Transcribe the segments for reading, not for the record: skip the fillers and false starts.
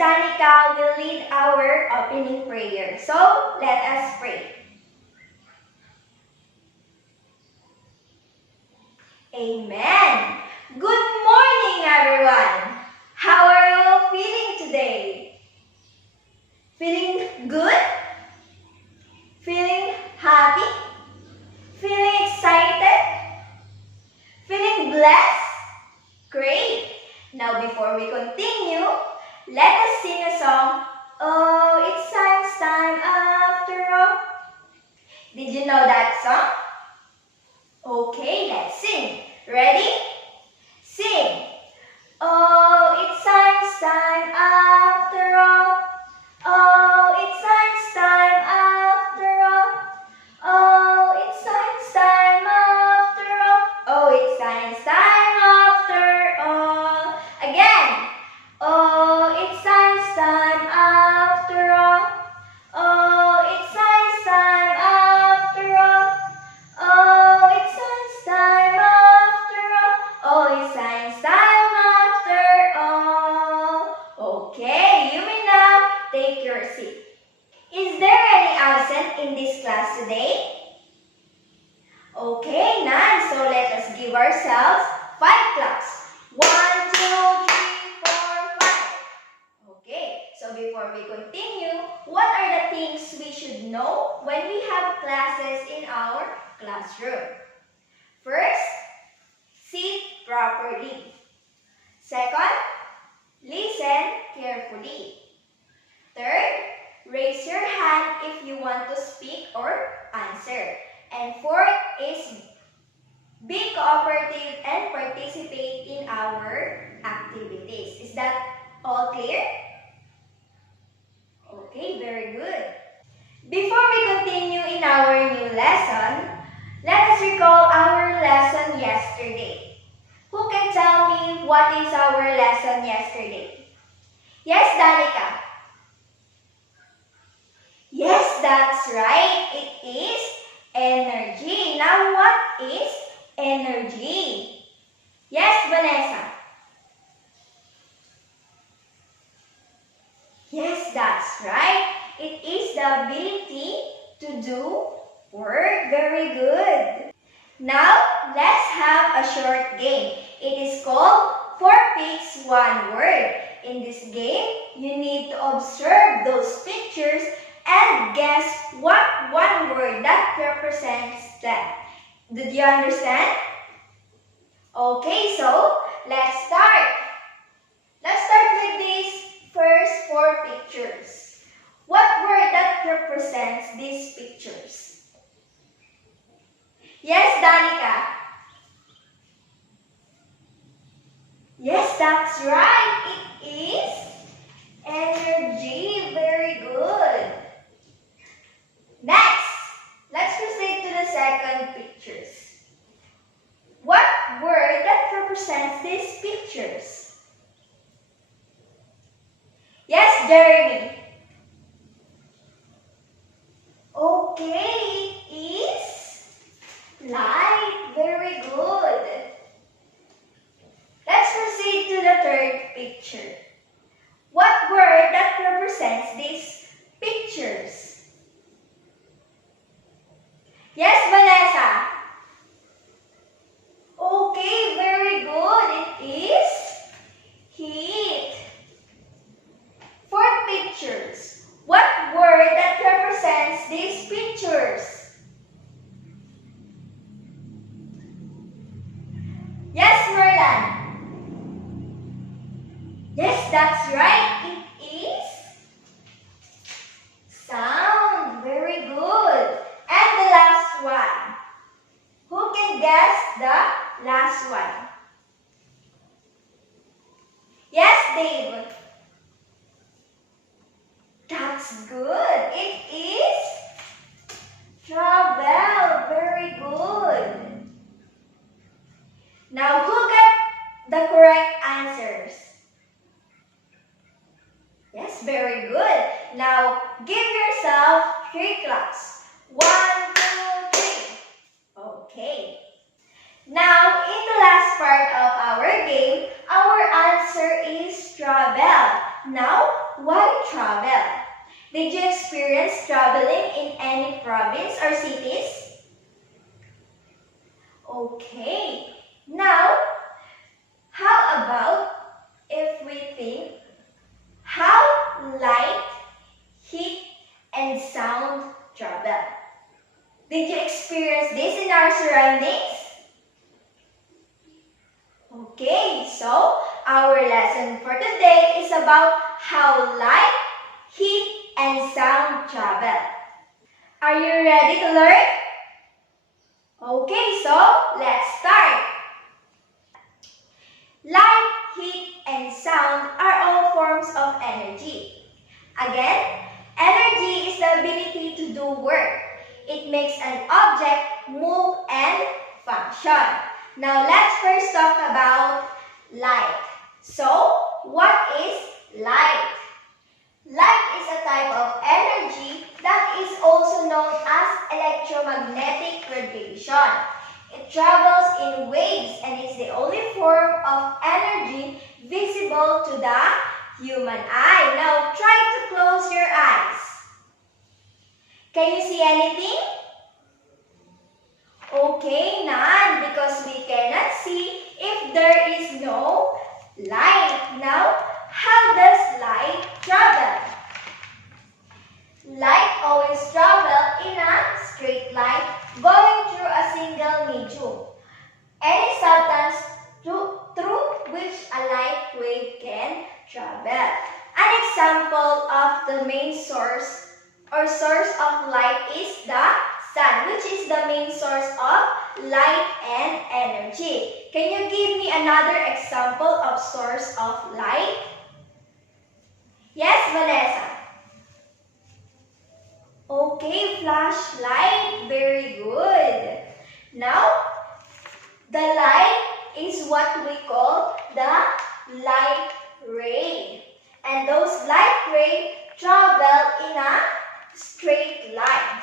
Danica will lead our opening prayer. So, let us pray. Amen. Good morning, everyone. How are you all feeling today? Feeling good? Feeling happy? Feeling excited? Feeling blessed? Great! Now before we continue, let us sing a song. Oh, it's science time after all. Did you know that song? Okay, let's sing. Ready? Sing. Oh, it's science time after all. Oh, it's science time after all. Oh, it's science time after all. Oh, it's science time after all. Again. Oh, it's science time after all. Oh, it's science time after all. Oh, it's science time after all. Oh, it's science time after all. Okay, you may now take your seat. Is there any absent in this class today? Okay, none. So let us give ourselves 5 claps. 1, 2, 3, 4, 5. Okay, so before we continue, what are the things we should know when we have classes in our classroom? First, sit properly. Second, listen carefully. Third, raise your hand if you want to speak or answer. And fourth is be cooperative and participate in our activities. Is that all clear? Okay, very good. Before we continue in our new lesson, let us recall our lesson yesterday. Who can tell me what is our lesson yesterday? Yes, Danica. Yes, that's right. It is energy. Now, what is energy? Yes, Vanessa. Yes, that's right. It is the ability to do work. Very good. Now, let's have a short game. It is called 4 Picks 1 Word. In this game, you need to observe those pictures and guess what one word that represents them. Did you understand? Okay, so let's start. Let's start with these first 4 pictures. What word that represents these pictures? Yes, Danica. Yes, that's right. It is energy. Very good. Next, let's proceed to the second pictures. What word that represents these pictures? Yes, Jeremy. Okay, it is light. Very good. Let's proceed to the third picture. What word that represents these pictures? Yes, Vanessa. Okay, very good. It is heat. Fourth pictures. What word that represents these pictures? Yes, Merlan. Yes, that's right. It is sound. Very good. And the last one. Who can guess the last one? Yes, Dave. That's good. It is travel. Very good. Now, who got the correct answers? Yes, very good. Now, give yourself 3 claps. 1, 2, 3. Okay. Now, in the last part of our game, our answer is travel. Now, Did you experience traveling in any province or cities? Okay. Now, how about if we think how light, heat, and sound travel? Did you experience this in our surroundings? Okay, so our lesson for today is about how light, heat, and sound travel. Are you ready to learn? Okay, so let's start. Light, heat, and sound are all forms of energy. Again, energy is the ability to do work. It makes an object move and function. Now let's first talk about light. So, what is light? Light is a type of energy that is also known as electromagnetic radiation. It travels in waves and is the only form of energy visible to the human eye. Now try to close your eyes. Can you see anything? Okay, none, because we cannot see if there is no light. Now, how does light travel? Light always travels in a straight line going through a single medium. Any substance through which a light wave can travel. An example of the main source or source of light is the sun, which is the main source of light and energy. Can you give me another example of source of light? Yes, Vanessa. Okay, flashlight. Very good. Now, the light is what we call the light ray. And those light rays travel in a straight line.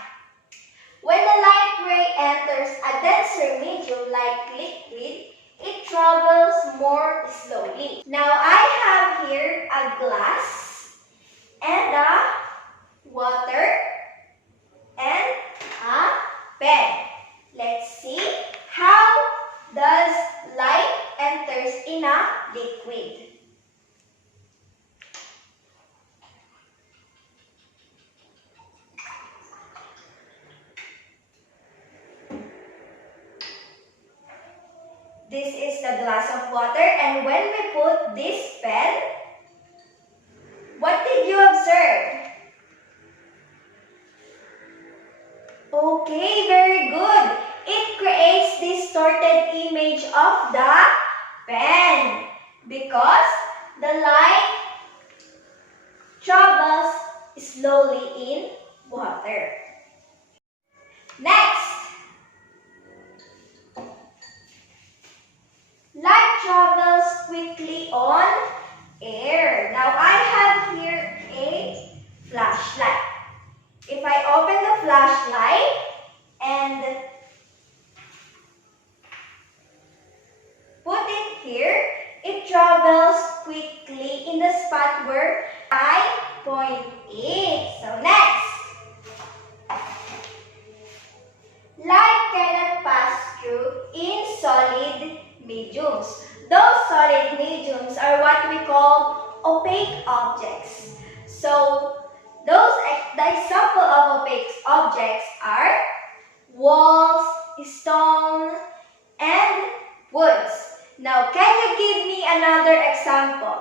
When the light ray enters a denser medium like liquid, it travels more slowly. Now I have here a glass and a water and a pen. Let's see how does light enters in a liquid. This is the glass of water, and when we put this pen, what did you observe? Okay, very good. It creates distorted image of the pen because the light travels slowly in water. Next, light travels quickly on air. Now I have here a flashlight. If I open the flashlight and put it here, it travels quickly in the spot where I point it. So next, light cannot pass through in solid mediums. Those solid mediums are what we call opaque objects. So the example of opaque objects are walls, stone, and woods. Now, can you give me another example?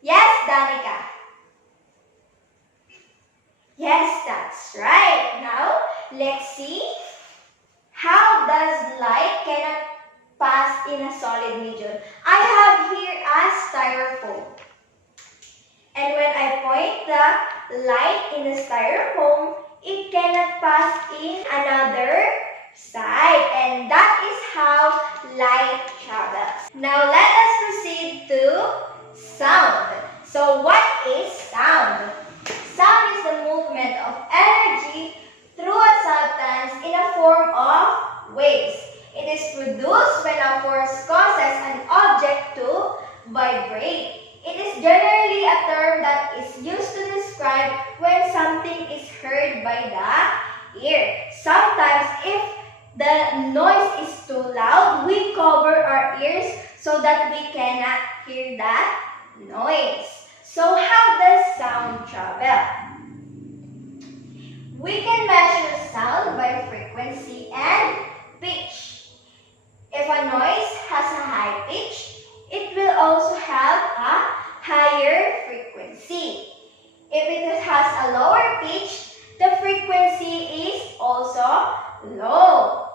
Yes, Danica. Yes, that's right. Now, let's see. How does light cannot pass in a solid medium? I have here a styrofoam. And when I point the light in the styrofoam, it cannot pass in another side. And that is how light travels. Now let us proceed to sound. So what is sound? Sound is the movement of energy through a substance in a form of waves. It is produced when a force causes an object to vibrate. It is generally a term that is used to describe describe when something is heard by the ear. Sometimes if the noise is too loud, we cover our ears so that we cannot hear that noise. So how does sound travel? We can measure sound by frequency and pitch. If a noise has a high pitch, it will also have a higher frequency. If it has a lower pitch, the frequency is also low.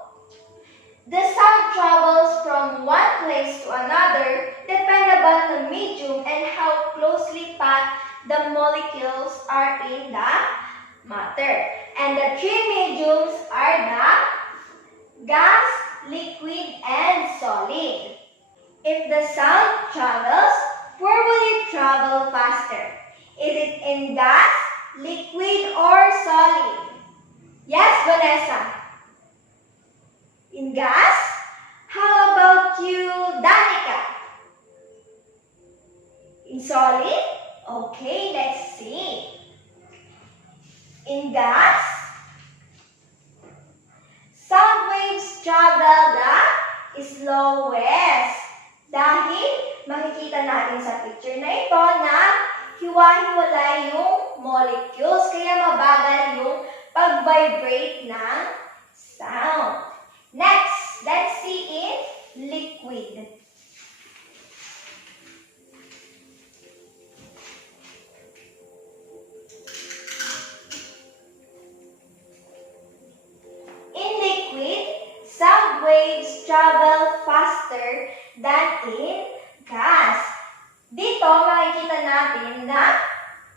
The sound travels from one place to another depending upon the medium and how closely packed the molecules are in the matter. And the three mediums are the gas, liquid, and solid. If the sound travels, where will it travel faster? Is it in gas, liquid, or solid? Yes, Vanessa. In gas? How about you, Danica? In solid? Okay, let's see. In gas, sound waves travel the slowest. Dahil makikita natin sa picture na ito na hiwa-hiwalay yung molecules, kaya mabagal yung pag-vibrate ng sound. Next, let's see in liquid. In liquid, sound waves travel faster than in gas. Dito, makikita natin na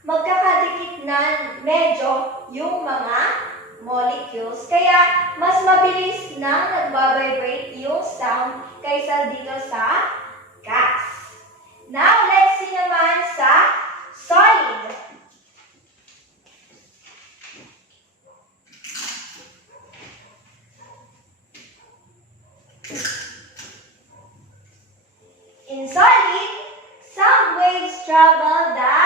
magkakadikit na medyo yung mga molecules. Kaya, mas mabilis na nagbabibrate yung sound kaysa dito sa gas. Now, let's see naman sa solid. In solid, sound waves travel the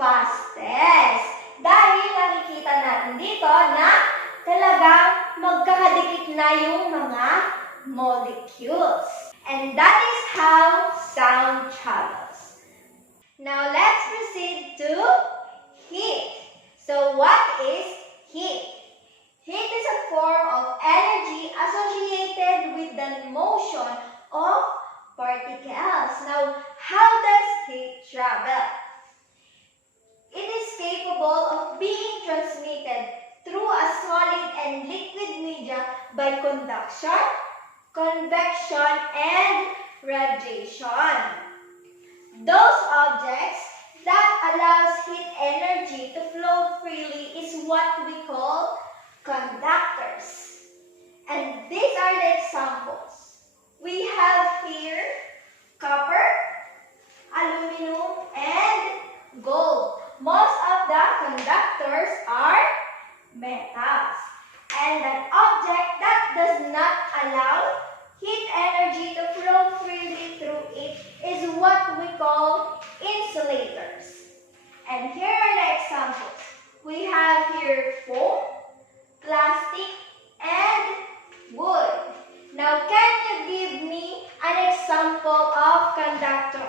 fastest. Dahil nakikita natin dito na talagang magkakadikit na yung mga molecules. And that is how sound travels. Now let's proceed to heat. So what is heat? Heat is a form of energy associated with the motion of particles. Now, how does heat travel? It is capable of being transmitted through a solid and liquid media by conduction, convection, and radiation. Those objects that allows heat energy to flow freely is what we call conductors. And these are the examples. We have here copper, aluminum, and gold. Most of the conductors are metals. And an object that does not allow heat energy to flow freely through it is what we call insulators. And here are the examples. We have here foam, plastic, and wood. Now, can you give me an example of conductor?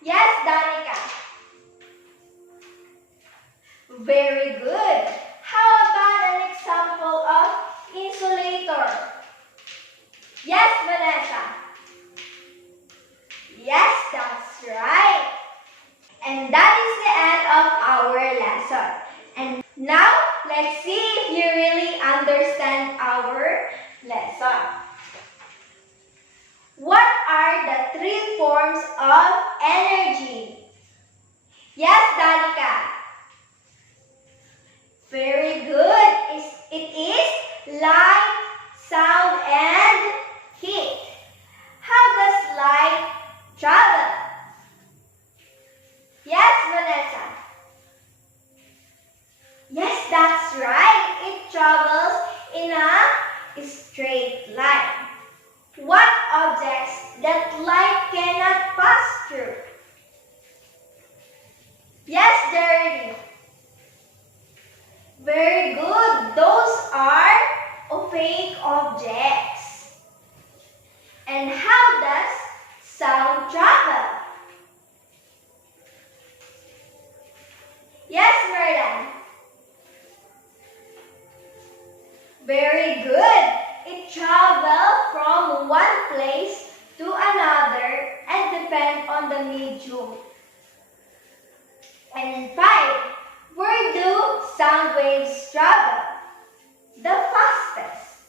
Yes, Danica. Very good. How about an example of insulator? Yes, Vanessa. Yes, that's right. And that is the end of our lesson. And now, let's see if you really understand our lesson. What are the three forms of energy? Yes, Danica. Very good. It is light, sound, and heat. How does light travel? Yes, Vanessa. Yes, that's right. It travels in a straight line. What objects that light cannot pass through? Yes, Jerry. Very good. Those are opaque objects. And how does sound travel? Yes, Merlan. Very good. It travels from one place to another and depend on the medium. And 5. Where do sound waves travel? The fastest.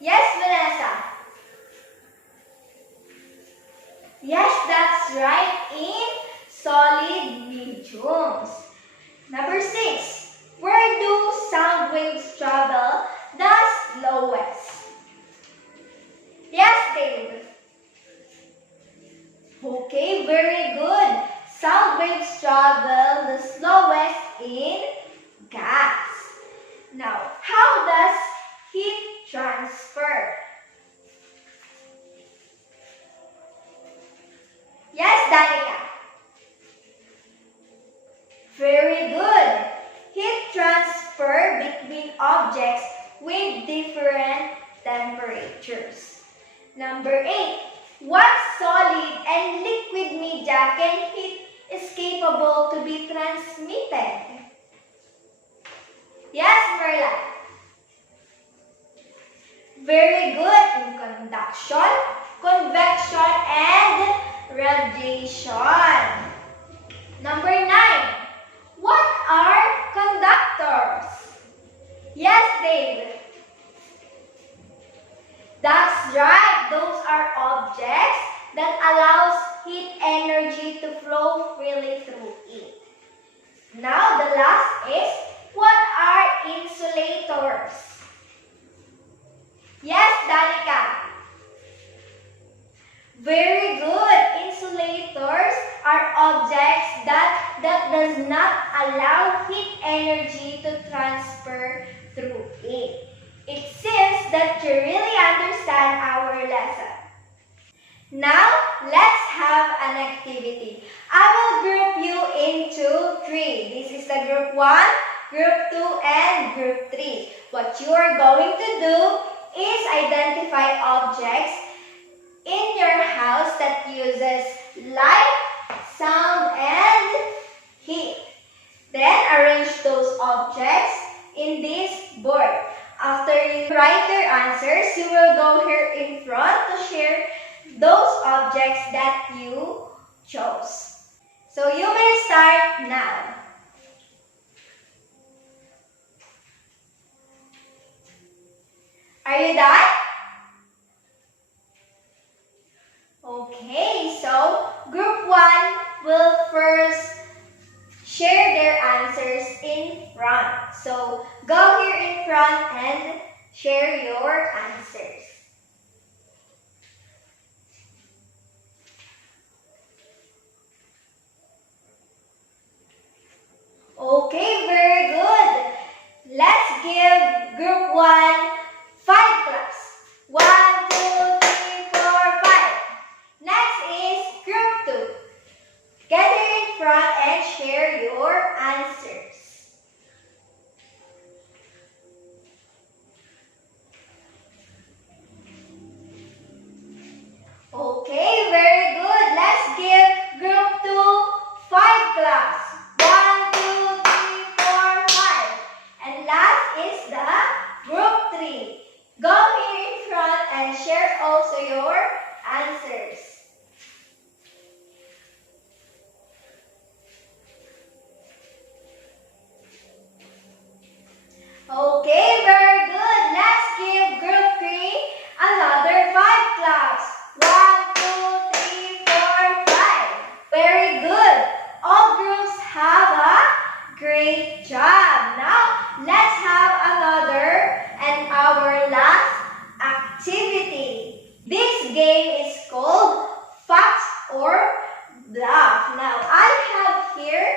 Yes, Vanessa. Yes, that's right, in solid mediums. Number 6. Where do sound waves travel the slowest? Yes, Dave. Okay, very good. Sound waves travel the slowest in gas. Now, how does heat transfer? Yes, Danica. Very good. Heat transfer between objects with different temperatures. Number 8. What solid and liquid media can heat is capable to be transmitted? Yes, Merla. Very good in conduction, convection, and radiation. Number 9. What are conductors? Yes, Dave. That's right. Those are objects that allows heat energy to flow freely through it. Now, the last is, what are insulators? Yes, Danica. Very good. Insulators are objects that does not allow heat energy to transfer through it. It seems that you really understand our lesson. Now, let's have an activity. I will group you into 3. This is the group 1, group 2, and group 3. What you are going to do is identify objects in your house that uses light, sound, and heat. Then arrange those objects in this board. After you write your answers, you will go here in front to share those objects that you chose. So you may start now. Are you done? Okay, so group 1 will first share their answers in front. So go here in front and share your answers. Okay, very good. Let's give group 1 5 claps. 1, 2, 3, 4, 5. Next is group 2. Get here in front and share your answers. Okay, very good. Let's give group 2 5 claps. 1, 2, 3, 4, 5. And last is the group 3. Go here in front and share also your answers. Okay, very good. Let's give group 3 another 5 claps. 1, 2, 3, 4, 5. Very good. All groups have a great job. Now, let's have another and our last activity. This game is called Fact or Bluff. Now, I have here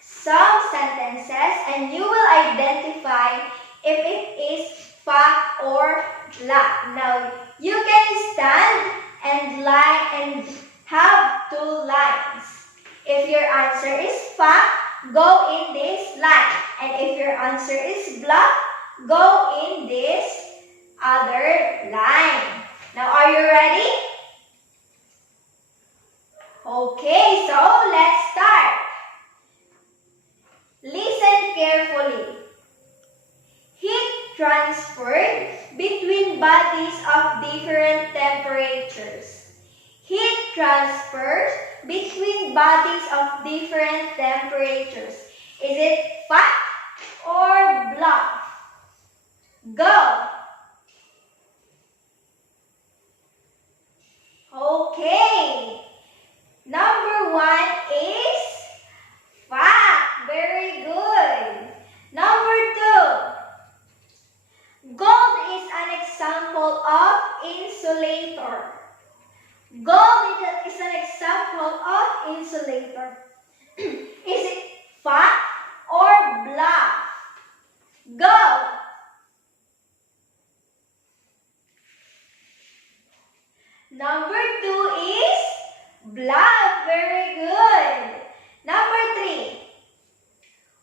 some sentences and you will identify if it is fact or bluff. Now, you can stand and lie and have 2 lines. If your answer is fact, go in this line. And if your answer is bluff, go in this other line. Now, are you ready? Okay, so let's start. Listen carefully. Heat transferred between bodies of different temperatures. Heat transfers between bodies of different temperatures. Is it fact or bluff? Go! Okay. Number 1 is fact. Very good. Number 2. Gold is an example of insulator. Gold is an example of insulator. Is it fact or bluff? Go! Number 2 is bluff. Very good. Number 3.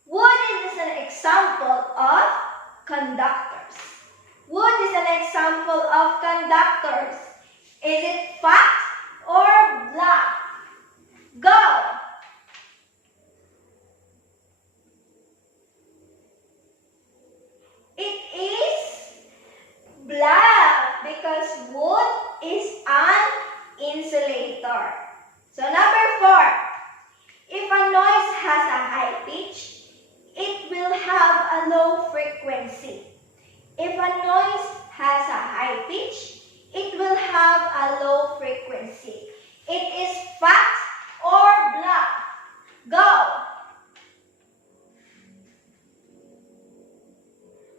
Wood is an example of conductors. Wood is an example of conductors. Is it fact or bluff? Go! It is bluff because wood is an insulator. So number 4. If a noise has a high pitch, it will have a low frequency. If a noise has a high pitch, it will have a low frequency. It is fact or bluff? Go!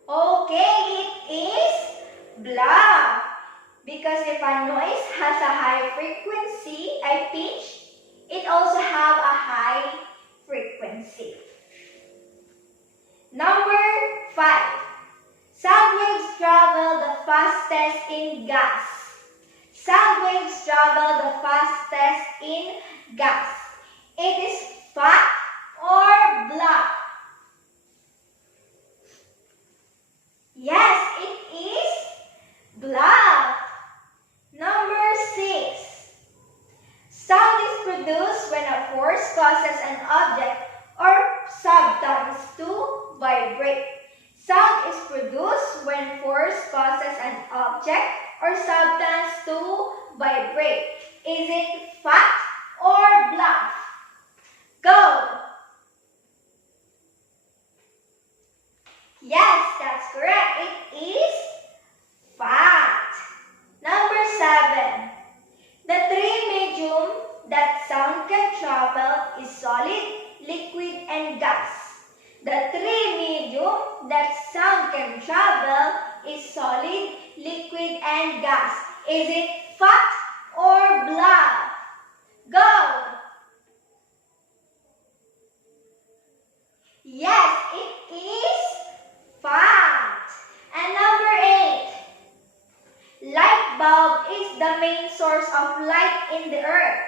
Okay, it is bluff. Because if a noise has a high frequency, a pitch, it also have a high frequency. Number 5. Sound waves travel the fastest in gas. Sound waves travel the fastest in gas. It is fact or bluff? Yes, it is bluff. Number 6. Sound is produced when a force causes an object or substance to vibrate. Sound is produced when force causes an object or substance to vibrate. Is it fact or bluff? Go! Yes, that's correct. It is fact. Number 7. The three medium that sound can travel is solid, liquid, and gas. The three medium that sound can travel is solid, liquid, and gas. Is it fact or bluff? Go! Yes, it is fact. And number 8. Light bulb is the main source of light in the earth.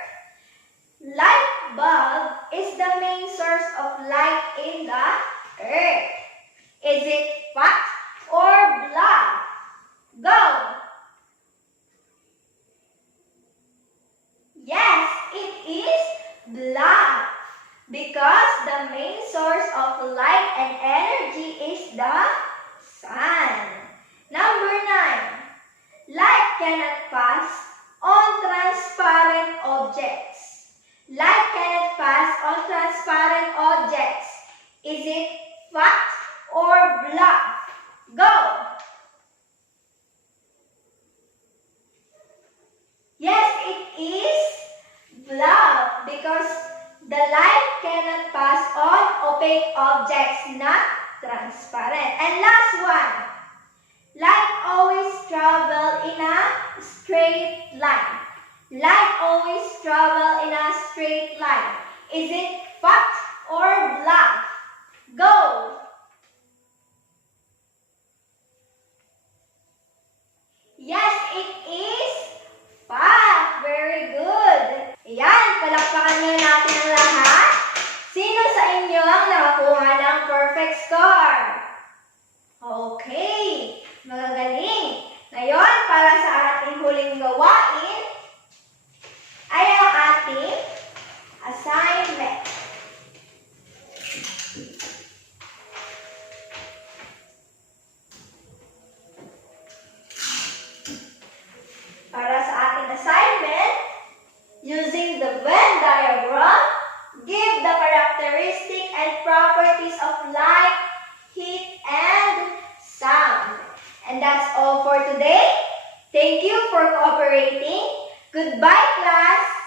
Light bulb is the main source of light in the earth. Is it fact or bluff? Go! Yes, it is bluff because the main source of light and energy is the sun. Number 9. Light cannot pass on transparent objects. Light cannot pass on transparent objects. Is it fact or bluff? Go! Yes, it is bluff because the light cannot pass on opaque objects, not transparent. And last one. Light always travel in a straight line. Light always travel in a straight line. Is it fact or bluff? Go! Yes, it is fact. Very good. Ayan, palakpakan nyo natin ang lahat. gawain ay ang ating assignment. Para sa ating assignment, using the Venn diagram, give the characteristic and properties of light, heat, and sound. And that's all for today. Thank you for cooperating. Goodbye, class!